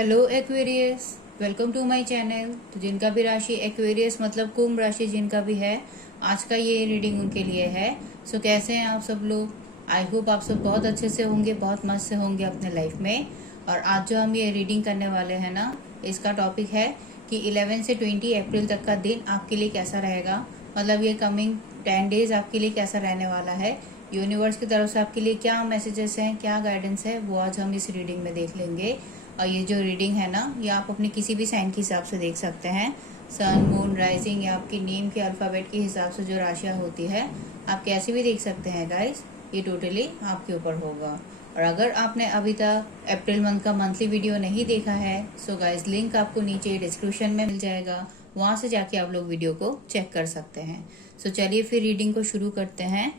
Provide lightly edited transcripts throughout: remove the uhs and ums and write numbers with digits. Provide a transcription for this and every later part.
Hello Aquarius, welcome to my channel. तो जिनका भी राशि एक्वेरियस मतलब कुंभ राशि जिनका भी है, आज का ये रीडिंग उनके लिए है। सो कैसे हैं आप सब लोग? आई होप आप सब बहुत अच्छे से होंगे, बहुत मस्त से होंगे अपने लाइफ में। और आज जो हम ये रीडिंग करने वाले हैं ना, इसका टॉपिक है कि 11 से 20 अप्रैल तक का दिन आपके लिए कैसा रहेगा। मतलब ये कमिंग 10 डेज आपके लिए कैसा रहने वाला है। यूनिवर्स की तरफ से आपके लिए क्या मैसेजेस हैं, क्या गाइडेंस है, वो आज हम इस रीडिंग में देख लेंगे। और ये जो रीडिंग है ना, ये आप अपने किसी भी साइन के हिसाब से देख सकते हैं। सन, मून, राइजिंग या आपकी नेम के अल्फ़ाबेट के हिसाब से जो राशियाँ होती है, आप कैसे भी देख सकते हैं गाइस। ये टोटली आपके ऊपर होगा। और अगर आपने अभी तक अप्रैल मंथ का मंथली वीडियो नहीं देखा है, सो गाइस लिंक आपको नीचे डिस्क्रिप्शन में मिल जाएगा, वहाँ से जाके आप लोग वीडियो को चेक कर सकते हैं। सो चलिए फिर रीडिंग को शुरू करते हैं।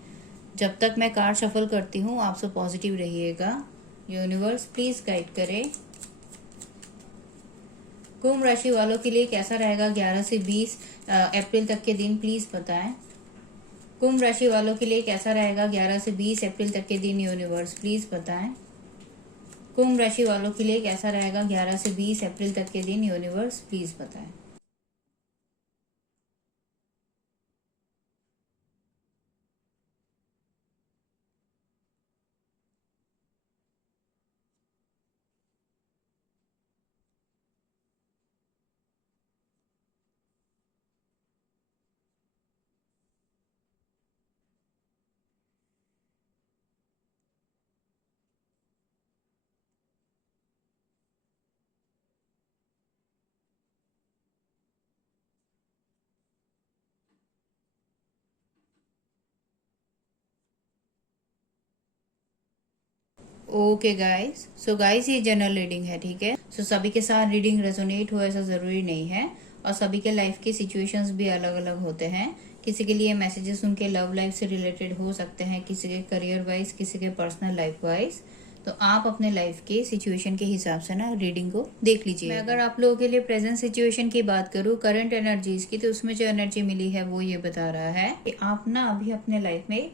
जब तक मैं कार्ड शफल करती हूँ, आप सब पॉजिटिव रहिएगा। यूनिवर्स प्लीज गाइड करे। कुंभ राशि वालों के लिए कैसा रहेगा 11 से 20 अप्रैल तक के दिन, प्लीज बताएं। कुंभ राशि वालों के लिए कैसा रहेगा 11 से 20 अप्रैल तक के दिन, यूनिवर्स प्लीज बताएं। कुंभ राशि वालों के लिए कैसा रहेगा 11 से 20 अप्रैल तक के दिन, यूनिवर्स प्लीज बताएं। ओके गाइस, सो गाइस ये जनरल रीडिंग है, ठीक है। सो सभी के साथ रीडिंग रेजोनेट हो ऐसा जरूरी नहीं है, और सभी के लाइफ के सिचुएशंस भी अलग अलग होते हैं। किसी के लिए मैसेजेस उनके लव लाइफ से रिलेटेड हो सकते हैं, किसी के करियर वाइज, किसी के पर्सनल लाइफ वाइज। तो आप अपने लाइफ के सिचुएशन के हिसाब से ना रीडिंग को देख लीजिए। मैं अगर आप लोगों के लिए प्रेजेंट सिचुएशन की बात करूँ, करंट एनर्जीज की, तो उसमें जो एनर्जी मिली है वो ये बता रहा है कि आप ना अभी अपने लाइफ में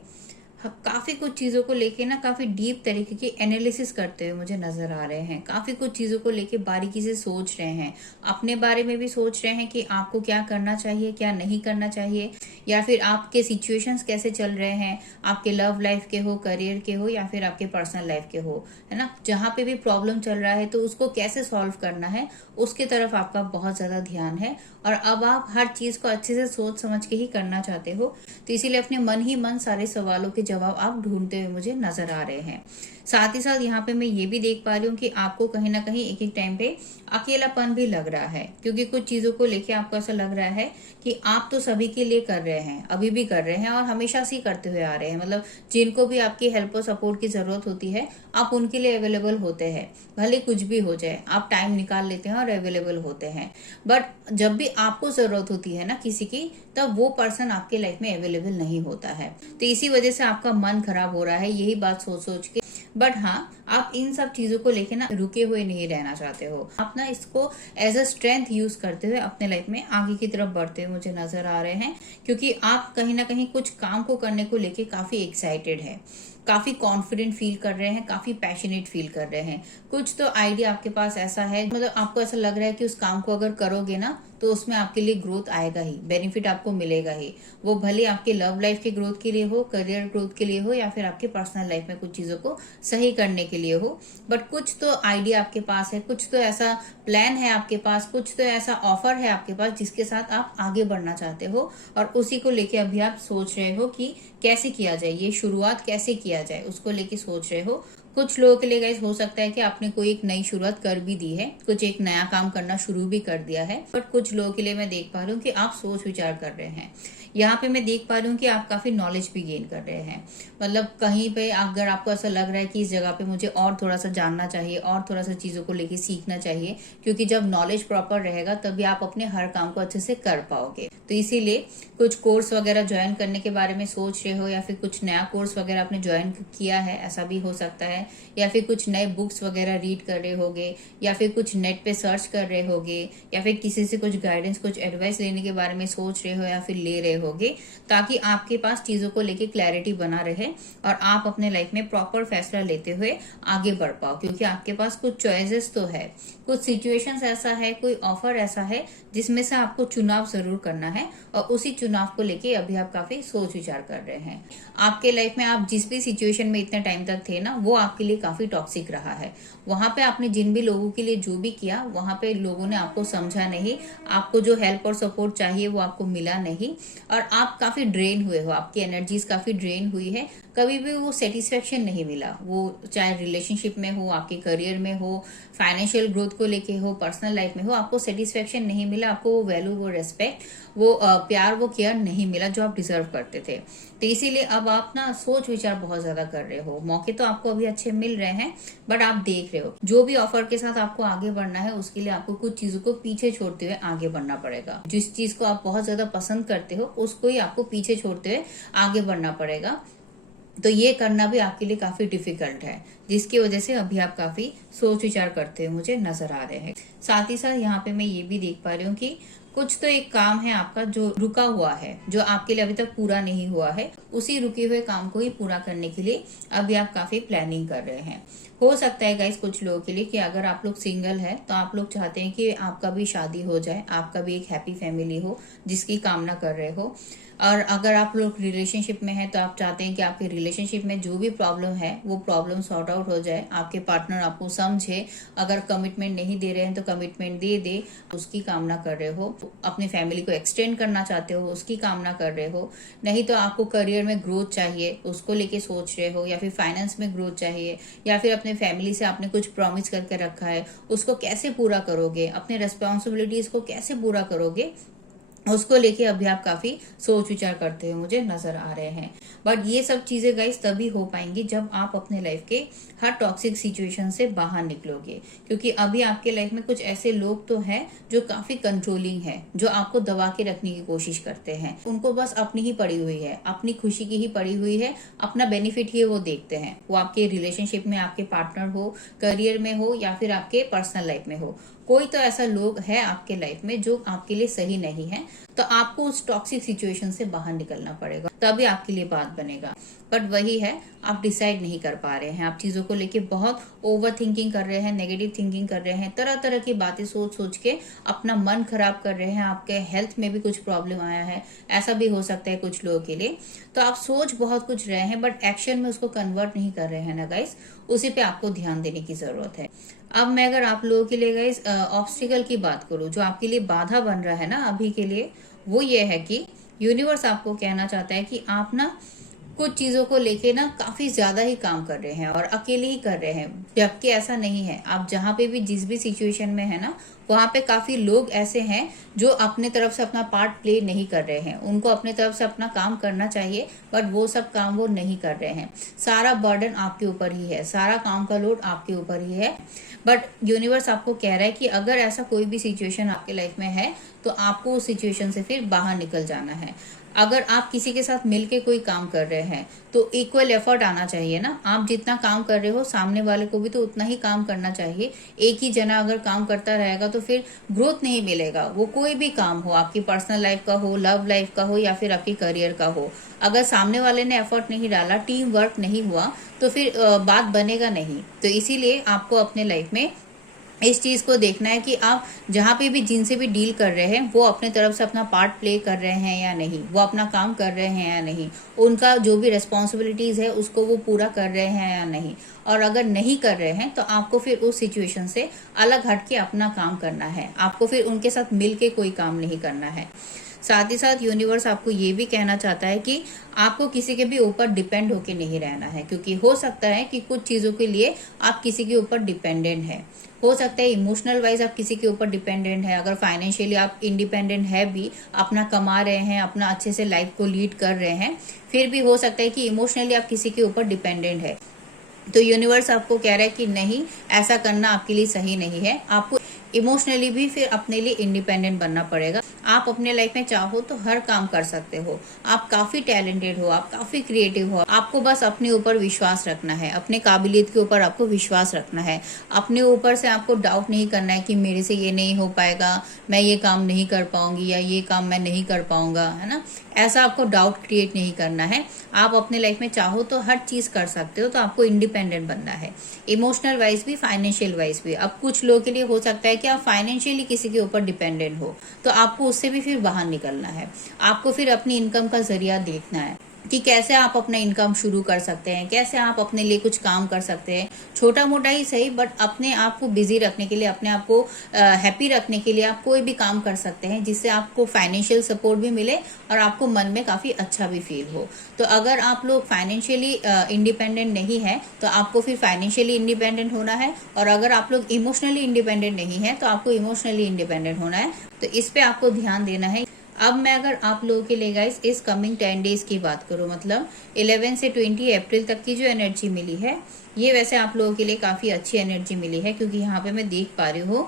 काफी कुछ चीजों को लेके ना काफी डीप तरीके की एनालिसिस करते हुए मुझे नजर आ रहे हैं। काफी कुछ चीजों को लेके बारीकी से सोच रहे हैं, अपने बारे में भी सोच रहे हैं कि आपको क्या करना चाहिए, क्या नहीं करना चाहिए, या फिर आपके सिचुएशंस कैसे चल रहे हैं, आपके लव लाइफ के हो, करियर के हो, या फिर आपके पर्सनल लाइफ के हो, है ना। जहाँ पे भी प्रॉब्लम चल रहा है तो उसको कैसे सॉल्व करना है, उसके तरफ आपका बहुत ज्यादा ध्यान है। और अब आप हर चीज को अच्छे से सोच समझ के ही करना चाहते हो, तो इसीलिए अपने मन ही मन सारे सवालों के जवाब आप ढूंढते हुए मुझे नजर आ रहे हैं। साथ ही साथ यहाँ पे मैं ये भी देख पा रही हूँ कि आपको कहीं ना कहीं एक एक टाइम पे अकेलापन भी लग रहा है, क्योंकि कुछ चीजों को लेके आपको ऐसा लग रहा है कि आप तो सभी के लिए कर रहे हैं, अभी भी कर रहे हैं और हमेशा से ही करते हुए आ रहे हैं। मतलब जिनको भी आपकी हेल्प और सपोर्ट की जरूरत होती है, आप उनके लिए अवेलेबल होते हैं। भले कुछ भी हो जाए, आप टाइम निकाल लेते हैं और अवेलेबल होते हैं। बट जब भी आपको जरूरत होती है ना किसी की, तब वो पर्सन आपके लाइफ में अवेलेबल नहीं होता है। तो इसी वजह से आपका मन खराब हो रहा है, यही बात सोच सोच के। बट हाँ, आप इन सब चीजों को लेके ना रुके हुए नहीं रहना चाहते हो। आप ना इसको एज अ स्ट्रेंथ यूज करते हुए अपने लाइफ में आगे की तरफ बढ़ते हुए मुझे नजर आ रहे हैं, क्योंकि आप कहीं ना कहीं कुछ काम को करने को लेके काफी एक्साइटेड है, काफी कॉन्फिडेंट फील कर रहे हैं, काफी पैशनेट फील कर रहे हैं। कुछ तो आइडिया आपके पास ऐसा है, मतलब आपको ऐसा लग रहा है कि उस काम को अगर करोगे ना तो उसमें आपके लिए ग्रोथ आएगा ही, बेनिफिट आपको मिलेगा ही। वो भले आपके लव लाइफ के ग्रोथ के लिए हो, करियर ग्रोथ के लिए हो, या फिर आपके पर्सनल लाइफ में कुछ चीजों को सही करने के लिए हो। बट कुछ तो आइडिया आपके पास है, कुछ तो ऐसा प्लान है आपके पास, कुछ तो ऐसा ऑफर है आपके पास जिसके साथ आप आगे बढ़ना चाहते हो, और उसी को लेके अभी आप सोच रहे हो कि कैसे किया जाए, ये शुरुआत कैसे किया जाए, उसको लेके सोच रहे हो। कुछ लोगों के लिए गाइस हो सकता है कि आपने कोई एक नई शुरुआत कर भी दी है, कुछ एक नया काम करना शुरू भी कर दिया है। बट कुछ लोगों के लिए मैं देख पा रही हूँ कि आप सोच विचार कर रहे हैं। यहाँ पे मैं देख पा रही हूँ कि आप काफी नॉलेज भी गेन कर रहे हैं। मतलब कहीं पे अगर आपको ऐसा लग रहा है कि इस जगह पे मुझे और थोड़ा सा जानना चाहिए, और थोड़ा सा चीजों को लेके सीखना चाहिए, क्योंकि जब नॉलेज प्रॉपर रहेगा तभी आप अपने हर काम को अच्छे से कर पाओगे। तो इसीलिए कुछ कोर्स वगैरह ज्वाइन करने के बारे में सोच रहे हो, या फिर कुछ नया कोर्स वगैरह आपने ज्वाइन किया है, ऐसा भी हो सकता है। या फिर कुछ नए बुक्स वगैरह रीड कर रहे होगे, या फिर कुछ नेट पे सर्च कर रहे होगे, या फिर किसी से कुछ गाइडेंस, कुछ एडवाइस लेने के बारे में सोच रहे हो या फिर ले रहे होगे, ताकि आपके पास चीजों को लेके क्लैरिटी बना रहे और आप अपने लाइफ में प्रॉपर फैसला लेते हुए आगे बढ़ पाओ। क्योंकि आपके पास कुछ चॉइसेस तो है, कुछ सिचुएशंस ऐसा है, कोई ऑफर ऐसा है जिसमें से आपको चुनाव जरूर करना है, और उसी चुनाव को लेके अभी आप काफी सोच विचार कर रहे हैं। आपके लाइफ में आप जिस भी सिचुएशन में इतने टाइम तक थे ना, वो आपके लिए काफी टॉक्सिक रहा है। वहां पे आपने जिन भी लोगों के लिए जो भी किया, वहां पे लोगों ने आपको समझा नहीं, आपको जो हेल्प और सपोर्ट चाहिए वो आपको मिला नहीं, और आप काफी ड्रेन हुए हो, आपकी एनर्जीज काफी ड्रेन हुई है। कभी भी वो सेटिस्फेक्शन नहीं मिला, वो चाहे रिलेशनशिप में हो, आपके करियर में हो, फाइनेंशियल ग्रोथ को लेके हो, पर्सनल लाइफ में हो, आपको सेटिस्फेक्शन नहीं मिला, आपको वो वैल्यू, वो रेस्पेक्ट, वो प्यार, वो केयर नहीं मिला जो आप डिजर्व करते थे। तो इसीलिए अब आप ना सोच विचार बहुत ज्यादा कर रहे हो। मौके तो आपको अभी अच्छे मिल रहे हैं, बट आप देख रहे हो जो भी ऑफर के साथ आपको आगे बढ़ना है, उसके लिए आपको कुछ चीजों को पीछे छोड़ते हुए आगे बढ़ना पड़ेगा। जिस चीज को आप बहुत ज्यादा पसंद करते हो, उसको ही आपको पीछे छोड़ते हुए आगे बढ़ना पड़ेगा। तो ये करना भी आपके लिए काफी डिफिकल्ट है, जिसकी वजह से अभी आप काफी सोच विचार करते हुए मुझे नजर आ रहे हैं। साथ ही साथ यहाँ पे मैं ये भी देख पा रही हूँ कि कुछ तो एक काम है आपका जो रुका हुआ है, जो आपके लिए अभी तक पूरा नहीं हुआ है। उसी रुके हुए काम को ही पूरा करने के लिए अभी आप काफी प्लानिंग कर रहे हैं। हो सकता है गाइस कुछ लोगों के लिए कि अगर आप लोग सिंगल है तो आप लोग चाहते हैं कि आपका भी शादी हो जाए, आपका भी एक हैप्पी फैमिली हो जिसकी कामना कर रहे हो। और अगर आप लोग रिलेशनशिप में हैं तो आप चाहते हैं कि आपके रिलेशनशिप में जो भी प्रॉब्लम है वो प्रॉब्लम सॉर्ट आउट हो जाए, आपके पार्टनर आपको समझे। अगर कमिटमेंट नहीं दे रहे हैं तो कमिटमेंट दे दे, उसकी कामना कर रहे हो। अपनी फैमिली को एक्सटेंड करना चाहते हो, उसकी कामना कर रहे हो। नहीं तो आपको करियर में ग्रोथ चाहिए, उसको लेके सोच रहे हो, या फिर फाइनेंस में ग्रोथ चाहिए, या फिर अपने फैमिली से आपने कुछ प्रॉमिस करके रखा है, उसको कैसे पूरा करोगे, अपने रेस्पॉन्सिबिलिटीज को कैसे पूरा करोगे, उसको लेके अभी आप काफी सोच विचार करते हुए मुझे नजर आ रहे हैं। बट ये सब चीजें गाइस तभी हो पाएंगी जब आप अपने लाइफ के हर टॉक्सिक सिचुएशन से बाहर निकलोगे। क्योंकि अभी आपके लाइफ में कुछ ऐसे लोग तो हैं जो काफी कंट्रोलिंग है, जो आपको दबा के रखने की कोशिश करते हैं। उनको बस अपनी ही पड़ी हुई है, अपनी खुशी की ही पड़ी हुई है, अपना बेनिफिट ही वो देखते हैं। वो आपके रिलेशनशिप में आपके पार्टनर हो, करियर में हो, या फिर आपके पर्सनल लाइफ में हो। कोई तो ऐसा लोग है आपके लाइफ में जो आपके लिए सही नहीं है। तो आपको उस टॉक्सिक सिचुएशन से बाहर निकलना पड़ेगा, तभी आपके लिए बात बनेगा। बट वही है, आप डिसाइड नहीं कर पा रहे हैं। आप चीजों को लेके बहुत ओवर थिंकिंग कर रहे हैं, नेगेटिव थिंकिंग कर रहे हैं, तरह तरह की बातें सोच सोच के अपना मन खराब कर रहे हैं। आपके हेल्थ में भी कुछ प्रॉब्लम आया है, ऐसा भी हो सकता है कुछ लोगों के लिए। तो आप सोच बहुत कुछ रहे हैं, बट एक्शन में उसको कन्वर्ट नहीं कर रहे हैं ना गाइस। उसी पे आपको ध्यान देने की जरूरत है। अब मैं अगर आप लोगों के लिए गाइस ऑब्स्टिकल की बात करूं, जो आपके लिए बाधा बन रहा है ना अभी के लिए, वो ये है कि यूनिवर्स आपको कहना चाहता है कि आप ना कुछ चीजों को लेके ना काफी ज्यादा ही काम कर रहे हैं और अकेले ही कर रहे हैं, जबकि ऐसा नहीं है। आप जहाँ पे भी जिस भी सिचुएशन में है ना, वहाँ पे काफी लोग ऐसे हैं जो अपने तरफ से अपना पार्ट प्ले नहीं कर रहे हैं। उनको अपने तरफ से अपना काम करना चाहिए, बट वो सब काम वो नहीं कर रहे हैं। सारा बर्डन आपके ऊपर ही है, सारा काम का लोड आपके ऊपर ही है। बट यूनिवर्स आपको कह रहा है कि अगर ऐसा कोई भी सिचुएशन आपके लाइफ में है तो आपको उस सिचुएशन से फिर बाहर निकल जाना है। अगर आप किसी के साथ मिलके कोई काम कर रहे हैं तो इक्वल एफर्ट आना चाहिए ना। आप जितना काम कर रहे हो सामने वाले को भी तो उतना ही काम करना चाहिए। एक ही जना अगर काम करता रहेगा तो फिर ग्रोथ नहीं मिलेगा। वो कोई भी काम हो, आपकी पर्सनल लाइफ का हो, लव लाइफ का हो, या फिर आपके करियर का हो, अगर सामने वाले ने एफर्ट नहीं डाला, टीम वर्क नहीं हुआ, तो फिर बात बनेगा नहीं। तो इसीलिए आपको अपने लाइफ में इस चीज को देखना है कि आप जहाँ पे भी जिनसे भी डील कर रहे हैं वो अपने तरफ से अपना पार्ट प्ले कर रहे हैं या नहीं, वो अपना काम कर रहे हैं या नहीं, उनका जो भी रेस्पॉन्सिबिलिटीज है उसको वो पूरा कर रहे हैं या नहीं। और अगर नहीं कर रहे हैं तो आपको फिर उस सिचुएशन से अलग हट के अपना काम करना है। आपको फिर उनके साथ मिल के कोई काम नहीं करना है। साथ ही साथ यूनिवर्स आपको ये भी कहना चाहता है कि आपको किसी के भी ऊपर डिपेंड होके नहीं रहना है, क्योंकि हो सकता है कि कुछ चीजों के लिए आप किसी के ऊपर डिपेंडेंट है। हो सकता है इमोशनल वाइज आप किसी के ऊपर डिपेंडेंट है, अगर फाइनेंशियली आप इंडिपेंडेंट है भी, अपना कमा रहे हैं, अपना अच्छे से लाइफ को लीड कर रहे हैं, फिर भी हो सकता है कि इमोशनली आप किसी के ऊपर डिपेंडेंट है। तो यूनिवर्स आपको कह रहा है कि नहीं, ऐसा करना आपके लिए सही नहीं है। आपको इमोशनली भी फिर अपने लिए इंडिपेंडेंट बनना पड़ेगा। आप अपने लाइफ में चाहो तो हर काम कर सकते हो। आप काफी टैलेंटेड हो, आप काफी क्रिएटिव हो। आपको बस अपने ऊपर विश्वास रखना है, अपने काबिलियत के ऊपर आपको विश्वास रखना है। अपने ऊपर से आपको डाउट नहीं करना है कि मेरे से ये नहीं हो पाएगा, मैं ये काम नहीं कर पाऊंगी या ये काम मैं नहीं कर पाऊंगा, है ना। ऐसा आपको डाउट क्रिएट नहीं करना है। आप अपने लाइफ में चाहो तो हर चीज कर सकते हो। तो आपको इंडिपेंडेंट बनना है, इमोशनल वाइज भी, फाइनेंशियल वाइज भी। अब कुछ लोगों के लिए हो सकता है कि आप फाइनेंशियली किसी के ऊपर डिपेंडेंट हो, तो आपको उससे भी फिर बाहर निकलना है। आपको फिर अपनी इनकम का जरिया देखना है कि कैसे आप अपना इनकम शुरू कर सकते हैं, कैसे आप अपने लिए कुछ काम कर सकते हैं, छोटा मोटा ही सही, बट अपने आप को बिजी रखने के लिए, अपने आप को हैप्पी रखने के लिए आप कोई भी काम कर सकते हैं जिससे आपको फाइनेंशियल सपोर्ट भी मिले और आपको मन में काफी अच्छा भी फील हो। तो अगर आप लोग फाइनेंशियली इंडिपेंडेंट नहीं है तो आपको फिर फाइनेंशियली इंडिपेंडेंट होना है, और अगर आप लोग इमोशनली इंडिपेंडेंट नहीं है तो आपको इमोशनली इंडिपेंडेंट होना है। तो इस पे आपको ध्यान देना है। अब मैं अगर आप लोगों के लिए गाइस इस कमिंग 10 डेज की बात करूं, मतलब 11 से 20 अप्रैल तक की जो एनर्जी मिली है, ये वैसे आप लोगों के लिए काफी अच्छी एनर्जी मिली है, क्योंकि यहाँ पे मैं देख पा रही हूँ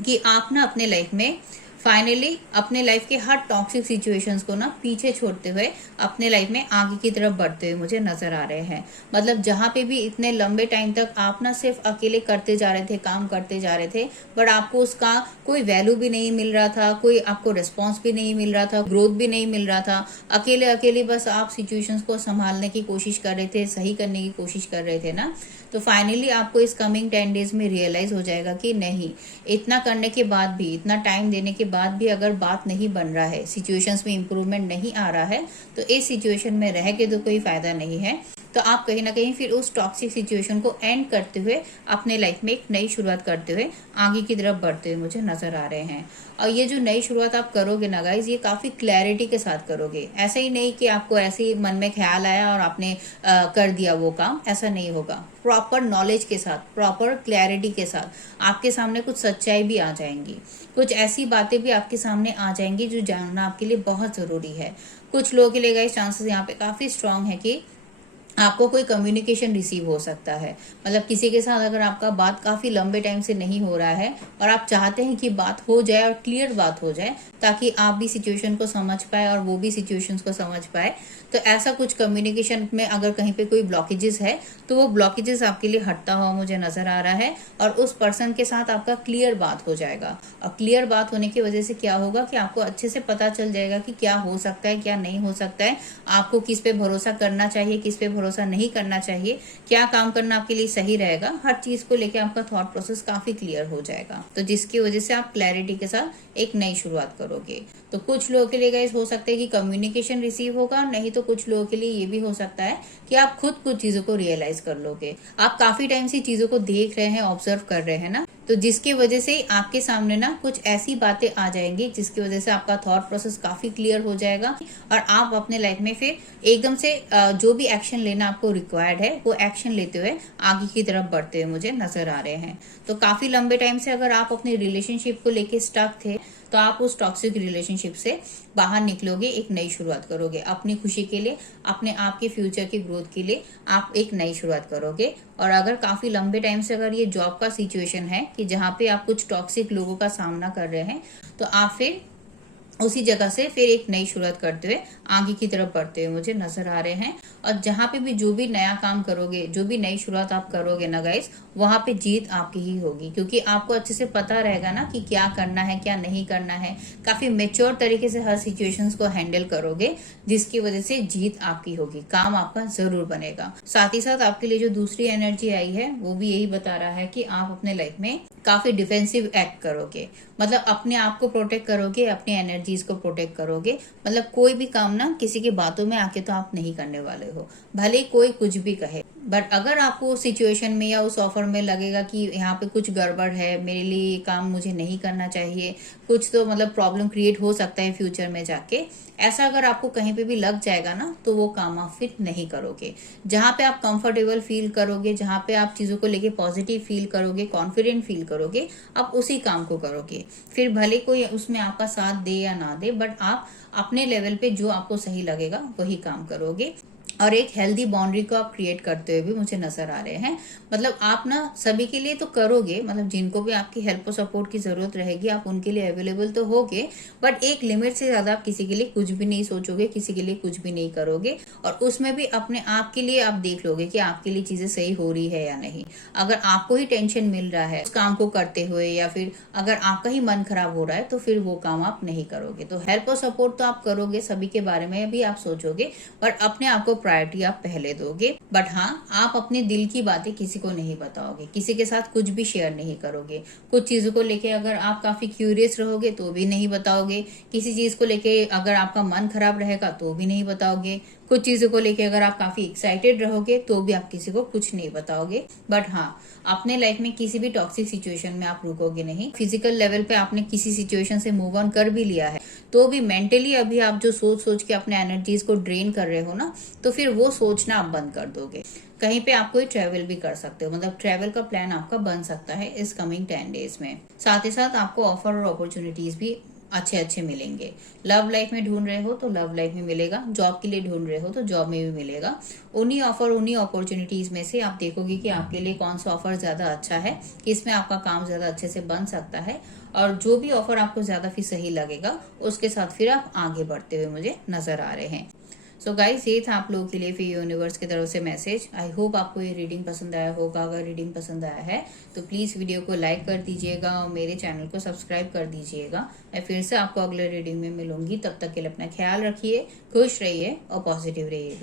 कि आप ना अपने लाइफ में फाइनली अपने लाइफ के हर टॉक्सिक सिचुएशंस को ना पीछे छोड़ते हुए अपने लाइफ में आगे की तरफ बढ़ते हुए मुझे नजर आ रहे हैं। मतलब जहाँ पे भी इतने लंबे टाइम तक आप ना सिर्फ अकेले करते जा रहे थे, काम करते जा रहे थे, बट आपको उसका कोई वैल्यू भी नहीं मिल रहा था, कोई आपको रिस्पॉन्स भी नहीं मिल रहा था, ग्रोथ भी नहीं मिल रहा था। अकेले अकेले बस आप सिचुएशंस को संभालने की कोशिश कर रहे थे, सही करने की कोशिश कर रहे थे ना। तो फाइनली आपको इस कमिंग 10 डेज में रियलाइज हो जाएगा कि नहीं, इतना करने के बाद भी, इतना टाइम देने के बाद भी अगर बात नहीं बन रहा है, सिचुएशंस में इंप्रूवमेंट नहीं आ रहा है, तो इस सिचुएशन में रह के तो कोई फायदा नहीं है। तो आप कहीं ना कहीं फिर उस टॉक्सिक सिचुएशन को एंड करते हुए अपने लाइफ में एक नई शुरुआत करते हुए आगे की तरफ बढ़ते हुए मुझे नजर आ रहे हैं। और ये जो नई शुरुआत आप करोगे ना गाइज, ये काफी क्लैरिटी के साथ करोगे। ऐसा ही नहीं कि आपको ऐसे ही मन में ख्याल आया और आपने कर दिया वो काम, ऐसा नहीं होगा। प्रॉपर नॉलेज के साथ, प्रॉपर क्लैरिटी के साथ आपके सामने कुछ सच्चाई भी आ जाएंगी, कुछ ऐसी बातें भी आपके सामने आ जाएंगी जो जानना आपके लिए बहुत जरूरी है। कुछ लोगों के लिए गाइस चांसेस यहाँ पे काफी स्ट्रांग है कि आपको कोई कम्युनिकेशन रिसीव हो सकता है। मतलब किसी के साथ अगर आपका बात काफी लंबे टाइम से नहीं हो रहा है और आप चाहते हैं कि बात हो जाए और क्लियर बात हो जाए, ताकि आप भी सिचुएशन को समझ पाए और वो भी सिचुएशंस को समझ पाए, तो ऐसा कुछ कम्युनिकेशन में अगर कहीं पे कोई ब्लॉकेजेस है तो वो ब्लॉकेजेस आपके लिए हटता हुआ मुझे नजर आ रहा है, और उस पर्सन के साथ आपका क्लियर बात हो जाएगा। और क्लियर बात होने की वजह से क्या होगा कि आपको अच्छे से पता चल जाएगा कि क्या हो सकता है, क्या नहीं हो सकता है, आपको किस पे भरोसा करना चाहिए, किस पे भरोसा नहीं करना चाहिए, क्या काम करना आपके लिए सही रहेगा। हर चीज को लेकर आपका थॉट प्रोसेस काफी क्लियर हो जाएगा, तो जिसकी वजह से आप क्लैरिटी के साथ एक नई शुरुआत करोगे। तो कुछ लोगों के लिए गाइस हो सकता है कि कम्युनिकेशन रिसीव होगा, नहीं तो कुछ लोगों के लिए ये भी हो सकता है कि आप खुद कुछ चीजों को रियलाइज कर लोगे। आप काफी टाइम से चीजों को देख रहे हैं, ऑब्जर्व कर रहे हैं ना, तो जिसकी वजह से आपके सामने ना कुछ ऐसी बातें आ जाएंगी जिसकी वजह से आपका थॉट प्रोसेस काफी क्लियर हो जाएगा, और आप अपने लाइफ में फिर एकदम से जो भी एक्शन लेना आपको रिक्वायर्ड है वो एक्शन लेते हुए आगे की तरफ बढ़ते हुए मुझे नजर आ रहे हैं। तो काफी लंबे टाइम से अगर आप अपने रिलेशनशिप को लेके स्टक थे, तो आप उस टॉक्सिक रिलेशनशिप से बाहर निकलोगे, एक नई शुरुआत करोगे अपनी खुशी के लिए, अपने आप के फ्यूचर की ग्रोथ के लिए आप एक नई शुरुआत करोगे। और अगर काफी लंबे टाइम से अगर ये जॉब का सिचुएशन है कि जहाँ पे आप कुछ टॉक्सिक लोगों का सामना कर रहे हैं, तो आप फिर उसी जगह से फिर एक नई शुरुआत करते हुए आगे की तरफ बढ़ते हुए मुझे नजर आ रहे हैं। और जहां पे भी जो भी नया काम करोगे, जो भी नई शुरुआत आप करोगे ना गाइस, वहां पे जीत आपकी ही होगी, क्योंकि आपको अच्छे से पता रहेगा ना कि क्या करना है, क्या नहीं करना है। काफी मेच्योर तरीके से हर सिचुएशंस को हैंडल करोगे, जिसकी वजह से जीत आपकी होगी, काम आपका जरूर बनेगा। साथ ही साथ आपके लिए जो दूसरी एनर्जी आई है वो भी यही बता रहा है कि आप अपने लाइफ में काफी डिफेंसिव एक्ट करोगे, मतलब अपने आप को प्रोटेक्ट करोगे, अपनी एनर्जीज को प्रोटेक्ट करोगे। मतलब कोई भी काम ना किसी की बातों में आके तो आप नहीं करने वाले हो, भले कोई कुछ भी कहे। बट अगर आपको उस सिचुएशन में या उस ऑफर में लगेगा कि यहाँ पे कुछ गड़बड़ है, मेरे लिए ये काम मुझे नहीं करना चाहिए, कुछ तो मतलब प्रॉब्लम क्रिएट हो सकता है फ्यूचर में जाके, ऐसा अगर आपको कहीं पे भी लग जाएगा ना, तो वो काम आप फिर नहीं करोगे। जहां पे आप कंफर्टेबल फील करोगे, जहां पे आप चीजों को लेके पॉजिटिव फील करोगे, कॉन्फिडेंट फील करोगे, आप उसी काम को करोगे। फिर भले कोई उसमें आपका साथ दे या ना दे, बट आप अपने लेवल पे जो आपको सही लगेगा वही काम करोगे। और एक हेल्दी बाउंड्री को आप क्रिएट करते हुए भी मुझे नजर आ रहे हैं। मतलब आप ना सभी के लिए तो करोगे, मतलब जिनको भी आपकी हेल्प और सपोर्ट की जरूरत रहेगी आप उनके लिए अवेलेबल तो होगे, बट एक लिमिट से ज्यादा आप किसी के लिए कुछ भी नहीं सोचोगे, किसी के लिए कुछ भी नहीं करोगे। और उसमें भी अपने आप के लिए आप देख लोगे कि आपके लिए चीजें सही हो रही है या नहीं। अगर आपको ही टेंशन मिल रहा है उस काम को करते हुए, या फिर अगर आपका ही मन खराब हो रहा है, तो फिर वो काम आप नहीं करोगे। तो हेल्प और सपोर्ट तो आप करोगे, सभी के बारे में भी आप सोचोगे, बट अपने आप को प्रायोरिटी आप पहले दोगे। बट हाँ, आप अपने दिल की बातें किसी को नहीं बताओगे, किसी के साथ कुछ भी शेयर नहीं करोगे। कुछ चीजों को लेके अगर आप काफी क्यूरियस रहोगे तो भी नहीं बताओगे, किसी चीज को लेके अगर आपका मन खराब रहेगा तो भी नहीं बताओगे, कुछ चीजों को लेके अगर आप काफी एक्साइटेड रहोगे तो भी आप किसी को कुछ नहीं बताओगे। बट हाँ, अपने लाइफ में किसी भी टॉक्सिक सिचुएशन में आप रुकोगे नहीं। फिजिकल लेवल पे आपने किसी सिचुएशन से मूव ऑन कर भी लिया है, तो भी मेंटली अभी आप जो सोच सोच के अपने एनर्जीज को ड्रेन कर रहे हो ना, तो फिर वो सोचना आप बंद कर दोगे। कहीं पे आप कोई ट्रेवल भी कर सकते हो, मतलब ट्रेवल का प्लान आपका बन सकता है इस कमिंग 10 डेज में। साथ ही साथ आपको ऑफर और अपॉर्चुनिटीज भी अच्छे अच्छे मिलेंगे। लव लाइफ में ढूंढ रहे हो तो लव लाइफ में मिलेगा, जॉब के लिए ढूंढ रहे हो तो जॉब में भी मिलेगा। उन्हीं ऑफर, उन्हीं अपॉर्चुनिटीज में से आप देखोगे कि आपके लिए कौन सा ऑफर ज्यादा अच्छा है, किसमें आपका काम ज्यादा अच्छे से बन सकता है, और जो भी ऑफर आपको ज्यादा फिर सही लगेगा उसके साथ फिर आप आगे बढ़ते हुए मुझे नजर आ रहे हैं। सो गाइस, ये था आप लोगों के लिए फिर यूनिवर्स की तरफ से मैसेज। आई होप आपको ये रीडिंग पसंद आया होगा। अगर रीडिंग पसंद आया है तो प्लीज वीडियो को लाइक कर दीजिएगा और मेरे चैनल को सब्सक्राइब कर दीजिएगा। मैं फिर से आपको अगले रीडिंग में मिलूंगी, तब तक के लिए अपना ख्याल रखिए, खुश रहिए और पॉजिटिव रहिएगा।